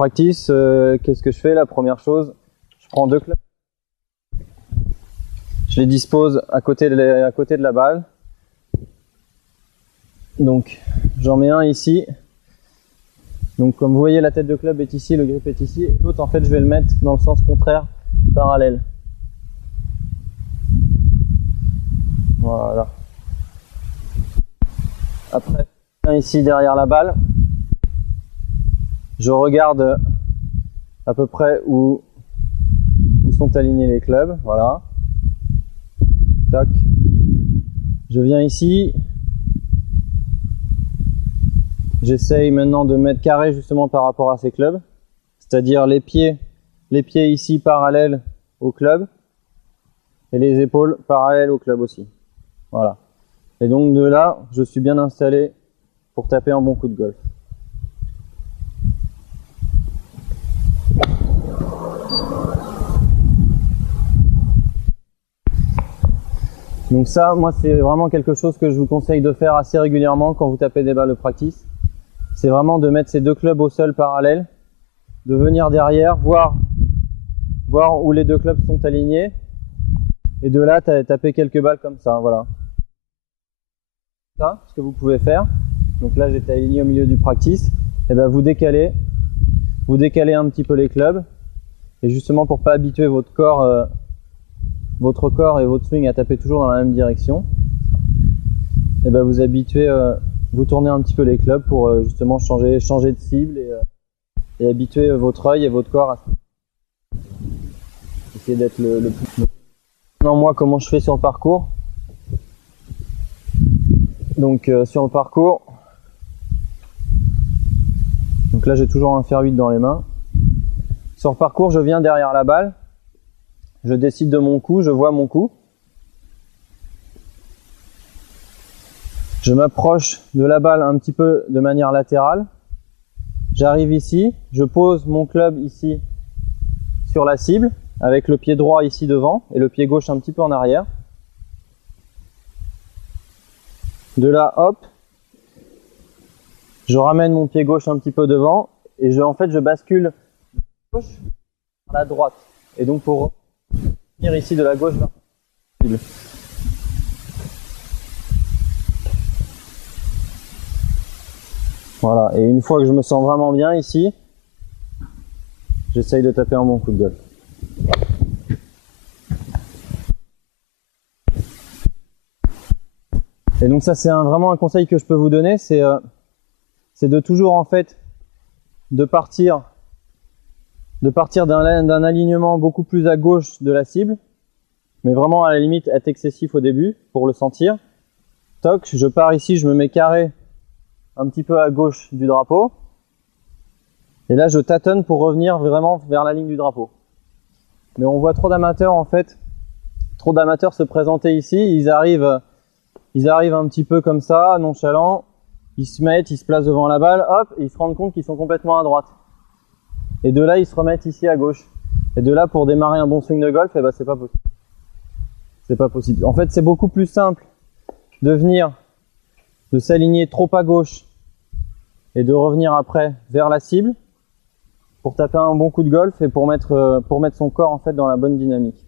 practice, qu'est-ce que je fais? La première chose, je prends 2 clubs. Je les dispose à côté de la balle. Donc j'en mets un ici. Donc comme vous voyez, la tête de club est ici, le grip est ici. Et l'autre, en fait, je vais le mettre dans le sens contraire, parallèle. Voilà. Après, ici derrière la balle, je regarde à peu près où sont alignés les clubs. Voilà. Tac. Je viens ici. J'essaye maintenant de mettre carré justement par rapport à ces clubs. C'est-à-dire les pieds ici parallèles au club et les épaules parallèles au club aussi. Voilà. Et donc de là, je suis bien installé pour taper un bon coup de golf. Donc ça, moi, c'est vraiment quelque chose que je vous conseille de faire assez régulièrement quand vous tapez des balles de practice. C'est vraiment de mettre ces 2 clubs au sol parallèle, de venir derrière, voir où les 2 clubs sont alignés, et de là, taper quelques balles comme ça, voilà. Ça, ce que vous pouvez faire, donc là j'étais aligné au milieu du practice, et ben vous décalez un petit peu les clubs, et justement pour pas habituer votre corps et votre swing à taper toujours dans la même direction, et ben vous tournez un petit peu les clubs pour justement changer de cible et habituer votre œil et votre corps à essayer d'être le plus. Maintenant, moi, comment je fais sur le parcours? Donc sur le parcours, donc là j'ai toujours un fer 8 dans les mains. Sur le parcours, je viens derrière la balle, je décide de mon coup, je vois mon coup. Je m'approche de la balle un petit peu de manière latérale. J'arrive ici, je pose mon club ici sur la cible, avec le pied droit ici devant et le pied gauche un petit peu en arrière. De là, hop, je ramène mon pied gauche un petit peu devant et en fait je bascule de la gauche vers la droite. Et donc pour revenir ici de la gauche vers la cible. Voilà, et une fois que je me sens vraiment bien ici, j'essaye de taper un bon coup de golf. Et donc ça c'est vraiment un conseil que je peux vous donner, c'est de toujours en fait de partir d'un alignement beaucoup plus à gauche de la cible, mais vraiment à la limite être excessif au début pour le sentir. Toc, je pars ici, je me mets carré un petit peu à gauche du drapeau. Et là, je tâtonne pour revenir vraiment vers la ligne du drapeau. Mais on voit trop d'amateurs en fait, trop d'amateurs se présenter ici. Ils arrivent un petit peu comme ça, nonchalants. Ils se placent devant la balle, hop, et ils se rendent compte qu'ils sont complètement à droite. Et de là, ils se remettent ici à gauche. Et de là, pour démarrer un bon swing de golf, eh ben, c'est pas possible. C'est pas possible. En fait, c'est beaucoup plus simple de s'aligner trop à gauche et de revenir après vers la cible pour taper un bon coup de golf et pour mettre son corps en fait dans la bonne dynamique.